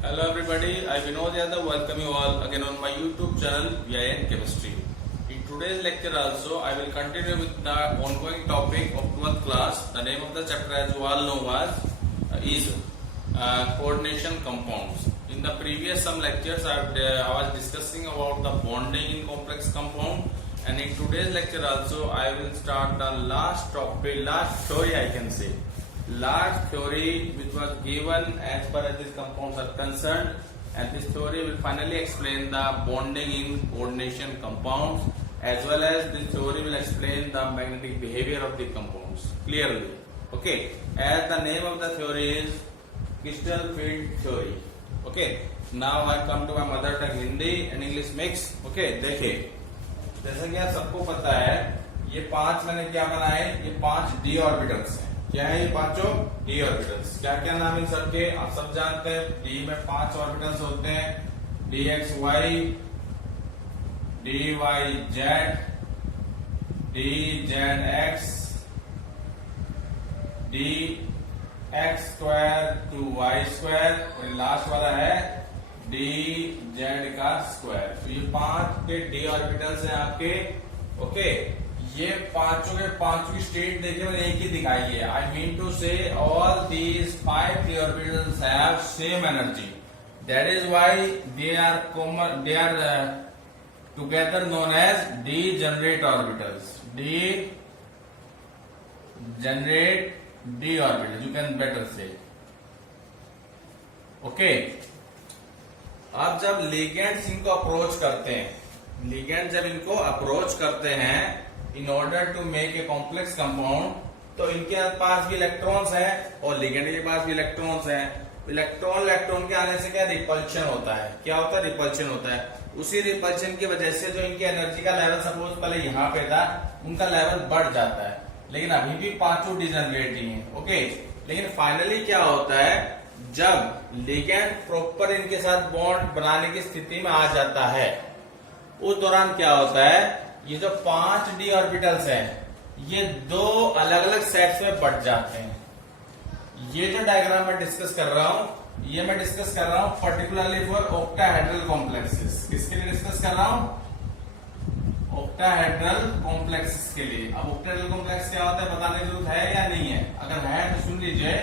Hello everybody, I Vinod Yadav welcome you all again on my YouTube channel VIN Chemistry. In today's lecture also I will continue with the ongoing topic of 12th class. The name of the chapter as you all know is coordination compounds. In the previous some lectures I was discussing about the bonding in complex compound, and in today's lecture also I will start the last theory I can say. Last theory which was given as far as these compounds are concerned, and this theory will finally explain the bonding in coordination compounds, as well as this theory will explain the magnetic behavior of the compounds clearly. Okay, as the name of the theory is crystal field theory. Okay, now I come to my mother tongue Hindi and English mix. Okay, देखिए जैसा कि आप सबको पता है, ये पांच मैंने क्या बनाए, ये 5 d ऑर्बिटल्स हैं. क्या है ये पांचों d ऑर्बिटल्स? क्या क्या नाम इन सबके आप सब जानते हैं. d में 5 ऑर्बिटल्स होते हैं, dxy, dyz, dzx, dx square to y square, और लास्ट वाला है dz का स्क्वायर. तो ये 5 के d ऑर्बिटल्स हैं आपके. ओके, ये पांचों के पांचों की स्टेट देखिए मैंने एक ही दिखाई है. I mean to say all these 5 d orbitals have same energy. That is why they are common, they are together known as d generate orbitals. d generate d orbitals, you can better say. Okay, अब जब ligands इनको approach करते हैं, ligand जब इनको approach करते हैं in order to make a complex compound, तो इनके पास भी इलेक्ट्रॉन्स हैं और लिगेंड के पास भी इलेक्ट्रॉन्स हैं. इलेक्ट्रॉन के आने से क्या रिपल्शन होता है, क्या होता है, रिपल्शन होता है. उसी रिपल्शन की वजह से जो इनकी एनर्जी का लेवल सपोज पहले यहाँ पे था, उनका लेवल बढ़ जाता है. लेकिन अभी भी पांचों डिजनरेट ही हैं. ओके, लेकिन फाइनली क्या होता है, जब लिगेंड प्रॉपर इनके साथ बॉन्ड बनाने की स्थिति में आ जाता है, उस दौरान क्या होता है, ये जो 5 d ऑर्बिटल्स हैं, ये 2 अलग अलग सेट्स में बढ़ जाते हैं. ये जो डायग्राम मैं डिस्कस कर रहा हूं, ये मैं डिस्कस कर रहा हूं पर्टिकुलरली फॉर ऑक्टाहेड्रल कॉम्प्लेक्सेस. किसके लिए डिस्कस कर रहा हूं? ऑक्टाहेड्रल कॉम्प्लेक्सेस के लिए. अब ऑक्टाहेड्रल कॉम्प्लेक्स क्या होता है बताने की जरूरत है या नहीं है? अगर है तो सुन लीजिए.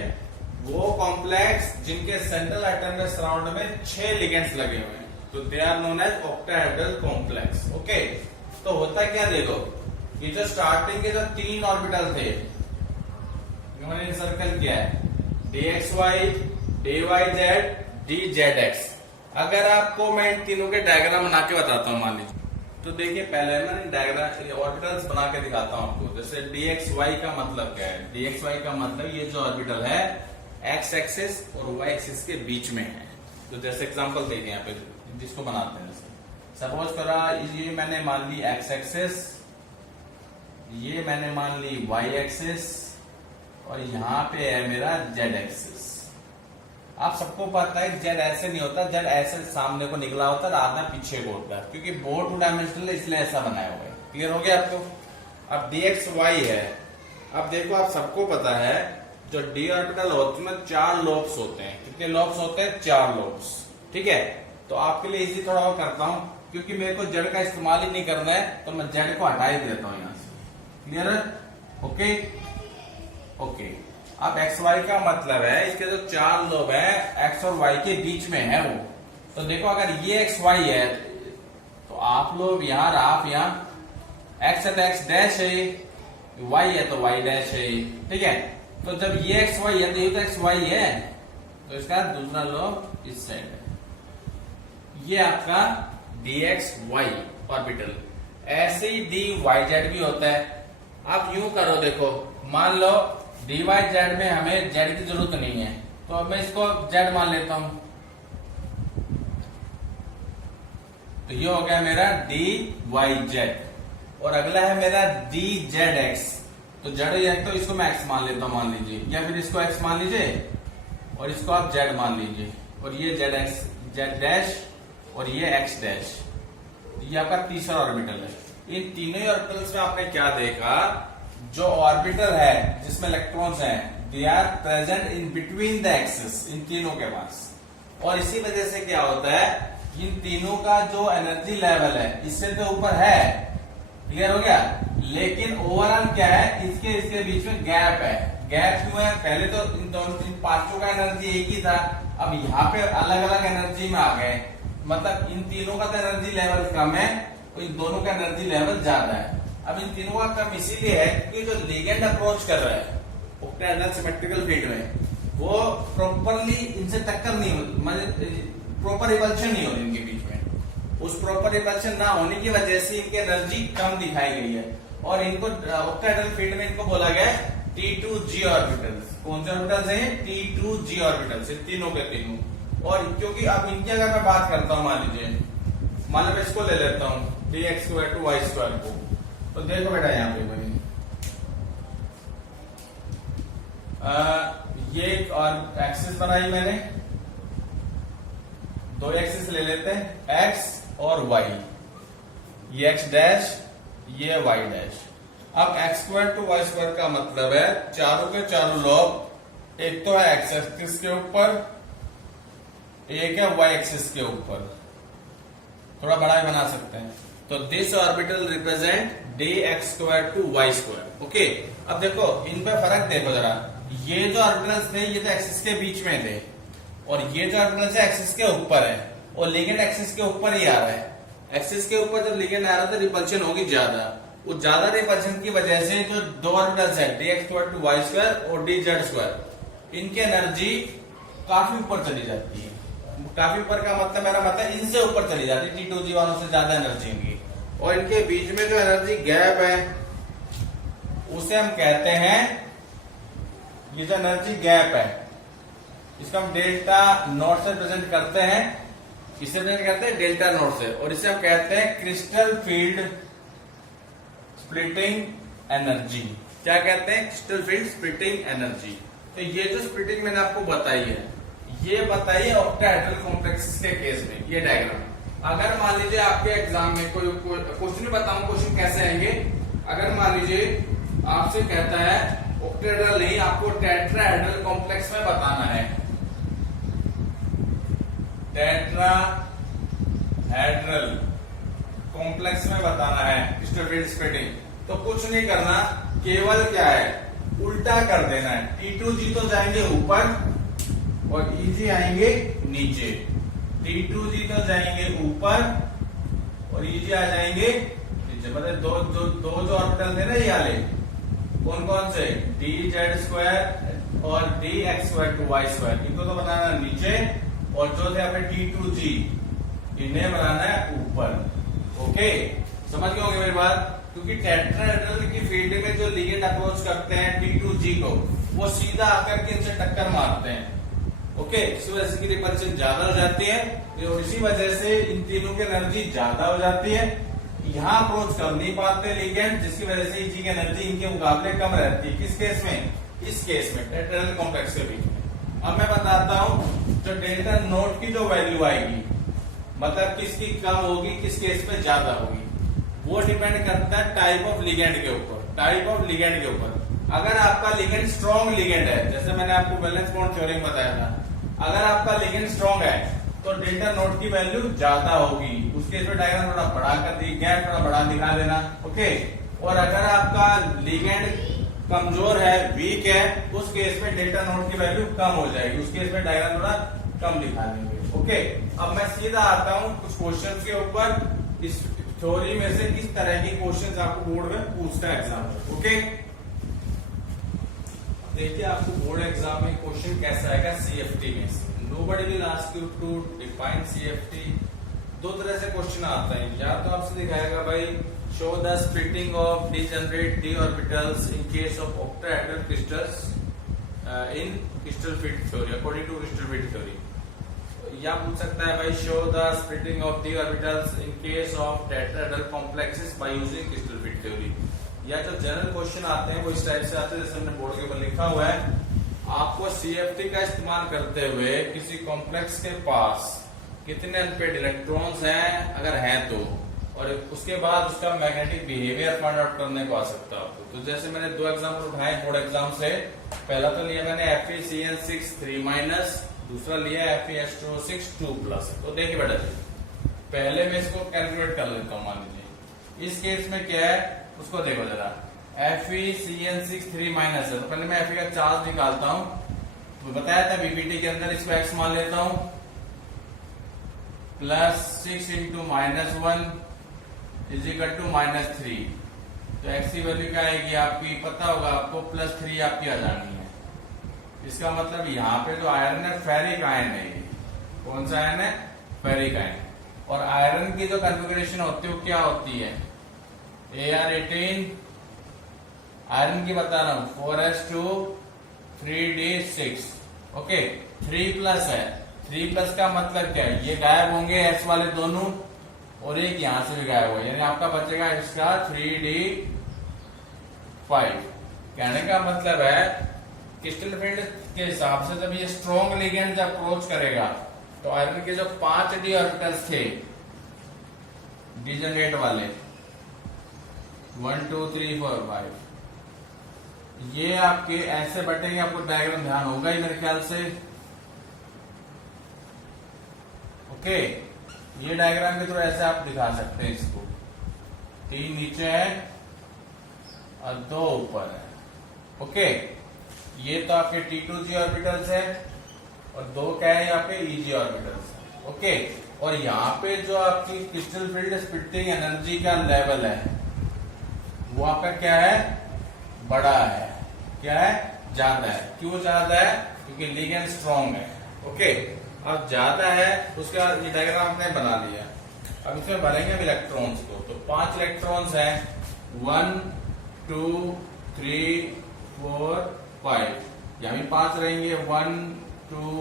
वो कॉम्प्लेक्स जिनके सेंट्रल एटम के सराउंड में 6 लिगेंड्स लगे हुए हैं, तो they are known as octahedral complex. Okay, तो होता क्या, देखो ये जो स्टार्टिंग के जो 3 ऑर्बिटल थे, मैंने सर्कल किया है, dxy, dyz, dzx. अगर आपको मैं इन तीनों के डायग्राम बना के बताता हूं, मान लीजिए, तो देखिए पहले मैं डायग्राम ऑर्बिटल्स बना के दिखाता हूं आपको. जैसे dxy का मतलब क्या है? dxy का मतलब ये जो ऑर्बिटल है x एक्सिस और y एक्सिस के बीच में है. तो जैसे एग्जांपल देखिए यहाँ पे जिसको बनाते हैं, सपोज करा ये मैंने मान ली x एक्सिस, ये मैंने मान ली y एक्सिस, और यहाँ पे है मेरा z एक्सिस. आप सबको पता है z ऐसे नहीं होता, z ऐसे सामने को निकला होता है, आधा पीछे को होता है, क्योंकि बोर्ड 2 डायमेंशनल है इसलिए ऐसा बनाया हुआ है. क्लियर हो गया आपको? अब dxy है. अब देखो आप सबको पता है जो d ऑर्बिटल होते हैं 4 लोब्स होते हैं. कितने लोब्स होते हैं? 4 लोब्स. ठीक है, तो आपके लिए इजी थोड़ा और करता हूं, क्योंकि मेरे को जेड का इस्तेमाल ही नहीं करना है, तो मैं जेड को हटा ही देता हूं यहां से. क्लियर है? Okay okay. अब एक्स वाई का मतलब है इसके जो 4 लोब है एक्स और वाई के बीच में है वो. तो देखो अगर ये एक्स वाई है तो आप लोग यहाँ, आप यहाँ एक्स है तो एक्स डैश है, वाई है तो वाई डैश है. ठीक है, तो जब ये एक्स वाई है तो ये तो एक्स वाई है, तो इसका दूसरा लोब इस साइड है. ये आपका dxy ऑर्बिटल. ऐसे ही dyz भी होता है. आप यूं करो, देखो मान लो dyz में हमें z की जरूरत नहीं है, तो मैं इसको z मान लेता हूं. तो ये हो गया मेरा dyz, और अगला है मेरा dzx. तो z है तो इसको मैं x मान लेता हूं, मान लीजिए, या फिर इसको x मान लीजिए और इसको आप z मान लीजिए, और ये z डैश और ये x डैश. ये आपका तीसरा ऑर्बिटल है. इन तीनों ऑर्बिटल्स में आपने क्या देखा, जो ऑर्बिटल है जिसमें इलेक्ट्रॉन्स हैं, they are present in between the axis. इन तीनों के पास और इसी वजह से क्या होता है, इन तीनों का जो एनर्जी लेवल है इससे तो ऊपर है, क्लियर हो गया, लेकिन ओवरऑल क्या है, इसके बीच में गैप है। गैप क्यों है, पहले तो इन पांचों का एनर्जी एक ही था, अब यहाँ पे अलग अलग एनर्जी में आ गए, मतलब इन तीनों का तो एनर्जी लेवल कम है और इन दोनों का एनर्जी लेवल ज्यादा है। अब इन तीनों का कम इसीलिए है कि जो लिगेंड अप्रोच कर रहा है ऑक्टाहेड्रल सिमेट्रिकल फील्ड में, वो प्रॉपरली इनसे टक्कर नहीं होती, मतलब प्रॉपर रिपल्शन नहीं हो रही इनके बीच में। उस प्रॉपर रिपल्शन ना होने की वजह से इनकी एनर्जी कम दिखाई गई है और इनको ऑक्टाहेड्रल फील्ड में इनको बोला गया है T2G ऑर्बिटल्स। कौन से ऑर्बिटल्स हैं, T2G ऑर्बिटल्स, तीनों के तीनों। और क्योंकि अब इनकी अगर मैं बात करता हूं, मान लो इसको ले लेता हूं dx2y2 को, तो देखो बेटा यहाँ पे भाई ये एक और एक्सिस बनाई मैंने, दो एक्सिस ले लेते हैं, x और y, ये x डैश ये y डैश। अब x² to y² का मतलब है चारों के चारों लॉब, एक तो है x एक्सिस के ऊपर, एक है y एक्सिस के ऊपर, थोड़ा बड़ा भी बना सकते हैं। तो this orbital represent dx² to y²। Okay, अब देखो इन पे फर्क देखो जरा, ये जो ऑर्बिटल्स थे ये तो एक्सिस के बीच में थे और ये जो ऑर्बिटल्स है एक्सिस के ऊपर है और लिगेंड एक्सिस के ऊपर ही आ रहा है। एक्सिस के ऊपर जब लिगेंड आ रहा था रिपल्शन होगी ज्यादा, वो ज्यादा रिपल्शन की वजह से जो दो ऑर्बिटल्स है dx² to y² और dz², इनकी एनर्जी काफी ऊपर चली जाती है। काफी ऊपर का मतलब मेरा मतलब इनसे ऊपर चली जाती है, T2G वालों से ज्यादा एनर्जी इनकी, और इनके बीच में जो एनर्जी गैप है उसे हम कहते हैं, ये जो एनर्जी गैप है इसको हम डेल्टा नॉट से प्रेजेंट करते हैं, इसे प्रेजेंट करते हैं डेल्टा नॉट से, और इसे हम कहते हैं क्रिस्टल फील्ड स्प्लिटिंग एनर्जी। क्या कहते हैं, क्रिस्टल फील्ड स्प्लिटिंग एनर्जी। तो ये जो स्प्लिटिंग मैंने आपको बताई है, ये बताइए ऑक्टाहेड्रल कॉम्प्लेक्स के केस में, ये डायग्राम। अगर मान लीजिए आपके एग्जाम में कोई क्वेश्चन बताऊं, क्वेश्चन कैसे आएंगे, अगर मान लीजिए आपसे कहता है ऑक्टाहेड्रल नहीं, आपको टेट्राहेड्रल कॉम्प्लेक्स में बताना है, टेट्राहेड्रल कॉम्प्लेक्स में बताना है क्रिस्टल फील्ड स्प्लिटिंग, तो कुछ नहीं करना, केवल क्या है उल्टा कर देना है। T2G तो जाएंगे ऊपर और EG आएंगे नीचे, T2G तो जाएंगे ऊपर और EG आ जाएंगे नीचे, मतलब दो जो ऑर्बिटल थे ना ये वाले, कौन कौन से, dz² और dx² to y², इनको तो बनाना नीचे, और जो थे अपने T2G इन्हें बनाना है ऊपर। ओके, समझ गए होंगे मेरी बात, क्योंकि टेट्राहेड्रल की फील्ड में जो लिगेंड अप्रोच करते हैं T2G को, वो सीधा आकर के इनसे टक्कर मारते हैं। ओके, इस वजह से रिपल्शन ज्यादा हो जाती है और इसी वजह से इन तीनों की एनर्जी ज्यादा हो जाती है, यहाँ अप्रोच कर नहीं पाते लिगेंड, जिसकी वजह से EG की एनर्जी इनके मुकाबले कम रहती है। किस केस में, इस केस में टेट्राहेड्रल कॉम्प्लेक्स के बीच में। अब मैं बताता हूं जो डेल्टा नोट की जो वैल्यू आएगी, मतलब किसकी कम होगी किस केस में ज्यादा होगी, वो डिपेंड करता है टाइप ऑफ लिगेंड के ऊपर, टाइप ऑफ लिगेंड के ऊपर। अगर आपका लिगेंड स्ट्रॉन्ग लिगेंड है, जैसे मैंने आपको वैलेंस बॉन्ड थ्योरी में बताया था, अगर आपका लिगेंड स्ट्रॉन्ग है तो डेल्टा नोट की वैल्यू ज्यादा होगी, उसके इसमें डायग्राम थोड़ा बड़ा कर दी, गैप थोड़ा बड़ा दिखा देना। ओके, और अगर आपका लिगेंड कमजोर है, वीक है, उस केस में डेल्टा नोट की वैल्यू कम हो जाएगी, उस केस में डायग्राम थोड़ा कम दिखा देंगे। ओके, अब मैं सीधा आता हूं कुछ क्वेश्चन के ऊपर, इस थ्योरी में से किस तरह के क्वेश्चन आपको बोर्ड में पूछता है एग्जाम में। ओके, देखिए आपको बोर्ड एग्जाम में क्वेश्चन कैसा आएगा CFT में से। Nobody will ask you to define CFT। दो तरह से क्वेश्चन आता है, या तो आपसे दिखाएगा भाई show the splitting of degenerate d orbitals in case of octahedral crystals in crystal field theory according to crystal field theory, या पूछ सकता है भाई show the splitting of d orbitals in case of tetrahedral complexes by using crystal field theory. या जो general question आते हैं वो इस टाइप से आते हैं, जैसे हमने बोर्ड के ऊपर लिखा हुआ है, आपको CFT का इस्तेमाल करते हुए किसी कॉम्प्लेक्स के पास कितने अनपेड इलेक्ट्रॉन्स हैं, अगर हैं तो, और उसके बाद उसका मैग्नेटिक बिहेवियर फाइंड आउट करने को आ सकता है आपको। तो जैसे मैंने दो एग्जाम्पल उठाए बोर्ड एग्जाम से, पहला तो लिया मैंने FeCN6 3- दूसरा लिया FeH2O6 2+। तो देखिए बेटा जी, पहले मैं इसको कैलकुलेट कर लेता हूँ। मान लीजिए इस केस में क्या है उसको देखो जरा, FeCN6 3- है, तो पहले मैं Fe का चार्ज निकालता हूँ। तो बताया था बीपीटी के अंदर इसको x मान लेता हूँ, +6 × -1 = -3। तो x की वैल्यू क्या आएगी आपकी, पता होगा आपको, +3 आपकी आ जानी है। इसका मतलब यहाँ पे जो आयरन है फेरिक आयन है। ये कौन सा आयन है, फेरिक आयन। और आयरन की जो कॉन्फ़िगरेशन होती है वो क्या होती है, Ar18 आयरन की बता रहा हूं, 4s2 3d6। ओके, 3+ है। 3+ का मतलब क्या है, ये गायब होंगे s वाले दोनों, और एक यहां से भी गायब हो, यानी आपका बचेगा इसका 3d5। कहने का मतलब है क्रिस्टल फील्ड के हिसाब से जब ये स्ट्रॉन्ग लिगेंड अप्रोच करेगा तो आयरन के जो 5 d ऑर्बिटल्स थे डिजनरेट वाले 1 2 3 4 5, ये आपके ऐसे बटेंगे। आपको डायग्राम ध्यान होगा ही मेरे ख्याल से। ओके, ये डायग्राम के थ्रू ऐसे आप दिखा सकते हैं इसको। 3 नीचे है और 2 ऊपर है। ओके, ये तो आपके T2G ऑर्बिटल्स है और 2 क्या है यहाँ पे EG ऑर्बिटल्स है। ओके, और यहाँ पे जो आपकी क्रिस्टल फील्ड स्प्लिटिंग एनर्जी का लेवल है वो आपका क्या है, बड़ा है। क्या है, ज्यादा है। क्यों ज्यादा है, क्योंकि लिगेंड स्ट्रॉन्ग है। ओके, अब ज्यादा है उसके बाद ये डायग्राम आपने बना लिया। अब इसमें भरेंगे हम इलेक्ट्रॉन्स को। तो 5 इलेक्ट्रॉन्स हैं, 1 2 3 4 5, यहाँ भी 5 रहेंगे, 1 2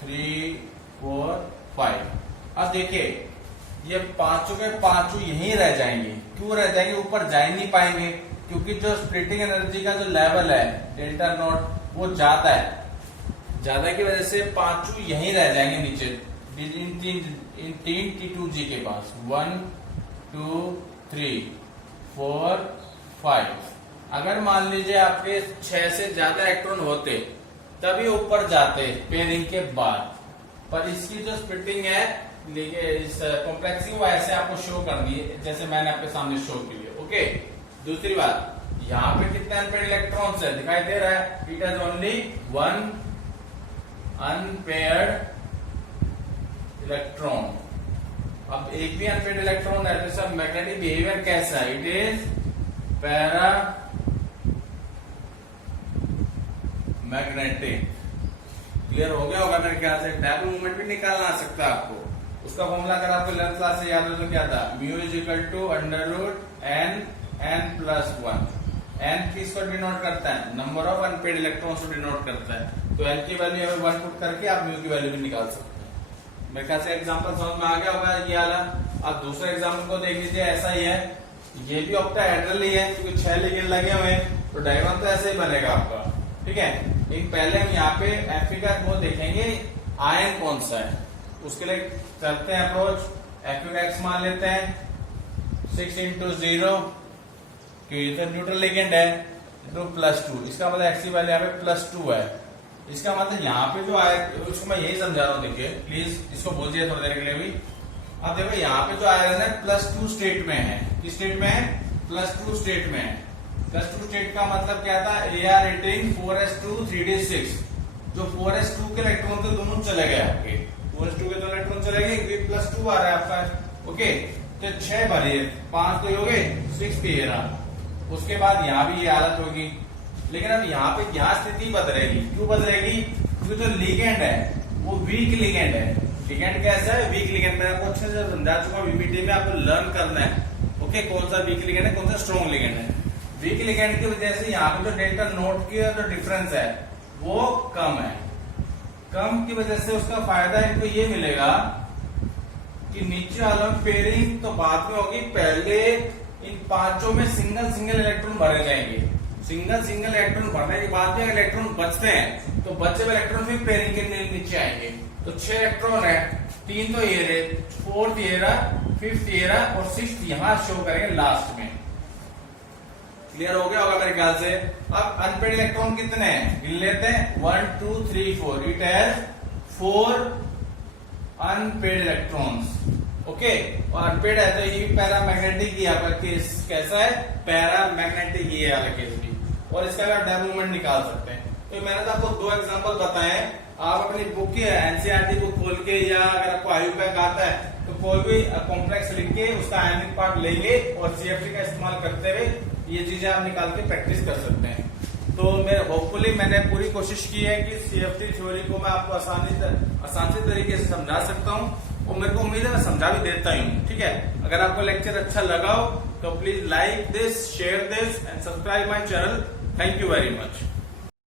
3 4 5। अब देखिए ये पांचों के पांचों यहीं रह जाएंगे। क्यों रह जाएंगे, ऊपर जा ही नहीं पाएंगे, क्योंकि जो स्प्लिटिंग एनर्जी का जो लेवल है डेल्टा नॉट वो ज्यादा है। ज्यादा की वजह से पांचों यहीं रह जाएंगे नीचे इन 3 T2G के पास। 1 2 3 4 5। अगर मान लीजिए आपके 6 से ज्यादा इलेक्ट्रॉन होते तभी ऊपर जाते पेयरिंग के बाद, पर इसकी जो स्प्लिटिंग है इस कॉम्प्लेक्स की वो ऐसे आपको शो कर दी जैसे मैंने आपके सामने शो की है। ओके, दूसरी बात, यहाँ पे कितने अनपेयर्ड इलेक्ट्रॉन्स है दिखाई दे रहा है, it has only 1 unpaired electron. अब एक भी अनपेयर्ड इलेक्ट्रॉन है तो सब मैग्नेटिक बिहेवियर कैसा है, it is para magnetic. Clear हो गया होगा मेरे ख्याल से। डायपोल मूवमेंट भी निकालना आ सकता है आपको। उसका फॉर्मूला अगर आपको 11th क्लास से याद हो तो क्या था, म्यू = n+1। n किसको डिनोट करता है, नंबर ऑफ अनपेयर्ड इलेक्ट्रॉन्स को डिनोट करता है। तो n की वैल्यू हमें 1 पुट करके आप म्यू की वैल्यू भी निकाल सकते हैं। मेरे ख्याल से एग्जांपल समझ में आ गया होगा ये वाला। अब दूसरे एग्जांपल को देख लीजिए, ऐसा ही है, ये भी ऑक्टाहेड्रल ही है क्योंकि 6 लिगेंड लगे हुए हैं, तो डायग्राम तो ऐसे ही बनेगा आपका। ठीक है, एक पहले हम यहाँ पे Fe का वो देखेंगे आयन कौन सा है, उसके लिए चलते हैं अप्रोच। Fe का x मान लेते हैं 6 × 0, कि तो न्यूट्रल लिगेंड है, तो +2। इसका मतलब x की वैल्यू यहाँ पे +2 है। इसका मतलब यहाँ पे जो आयरन, उसको मैं यही समझा रहा हूँ, देखिए प्लीज इसको बोलिए थोड़ी देर के लिए भी। अब देखो यहाँ पे जो आयरन है +2 स्टेट में है। किस स्टेट में है, +2 स्टेट में है। +2 स्टेट का मतलब क्या था, Ar18 4s2 3d6। जो 4s2 के इलेक्ट्रॉन तो दोनों चले गए आपके, 4s2 के 2 इलेक्ट्रॉन चले गए, +2 आ रहा है आपका। ओके, तो 6 भरे, 5 तो हो गए, 6 पे रहा। उसके बाद यहाँ भी ये हालत होगी, लेकिन अब यहाँ पे यहाँ स्थिति बदलेगी। क्यों बदलेगी, क्योंकि जो लिगेंड है वो वीक लिगेंड है। लिगेंड कैसा है, वीक लिगेंड। मैं आपको अच्छे से समझा चुका हूँ, बीपीटी में आपको लर्न करना है। ओके, कौन सा वीक लिगेंड है, कौन सा स्ट्रॉन्ग लिगेंड है। वीक लिगेंड की वजह से यहाँ पे जो डेल्टा नोट की जो डिफरेंस है वो कम है। कम की वजह से उसका फायदा इनको ये मिलेगा कि नीचे वालों में पेयरिंग तो बाद में होगी, पहले इन पांचों में सिंगल इलेक्ट्रॉन भरे जाएंगे। सिंगल इलेक्ट्रॉन भरने के बाद में इलेक्ट्रॉन बचते हैं तो बचे हुए इलेक्ट्रॉन फिर पेयरिंग के नीचे आएंगे। तो 6 इलेक्ट्रॉन है, 3 तो ये रहे, 4th ये रहा, 5th ये रहा और 6th यहां शो करेंगे लास्ट में। क्लियर हो गया होगा मेरे ख्याल से। अब अनपेयर्ड इलेक्ट्रॉन कितने हैं गिन लेते हैं, 1 2 3 4, it has 4 unpaired electrons. Okay, और अनपेड है तो ये पैरामैग्नेटिक ही आपका केस कैसा है, पैरामैग्नेटिक ही है वाला केस भी, और इसका अगर डेमो मूवमेंट निकाल सकते हैं। तो मैंने तो आपको 2 एग्जांपल बताए हैं। आप अपनी बुक की एनसीईआरटी बुक खोल के या अगर आपको आयुपैक आता है तो कोई भी कॉम्प्लेक्स लिख के उसका आयनिक पार्ट लेंगे और सीएफटी का इस्तेमाल करते हुए ये चीजें आप निकाल के प्रैक्टिस कर सकते हैं। तो मेरे होपफुली मैंने पूरी कोशिश की है कि सीएफटी थ्योरी को मैं आपको आसान से तरीके से समझा सकता हूँ, और मेरे को उम्मीद है मैं समझा भी देता ही हूँ। ठीक है, अगर आपको लेक्चर अच्छा लगा हो तो please like this, share this and subscribe my channel. Thank you very much.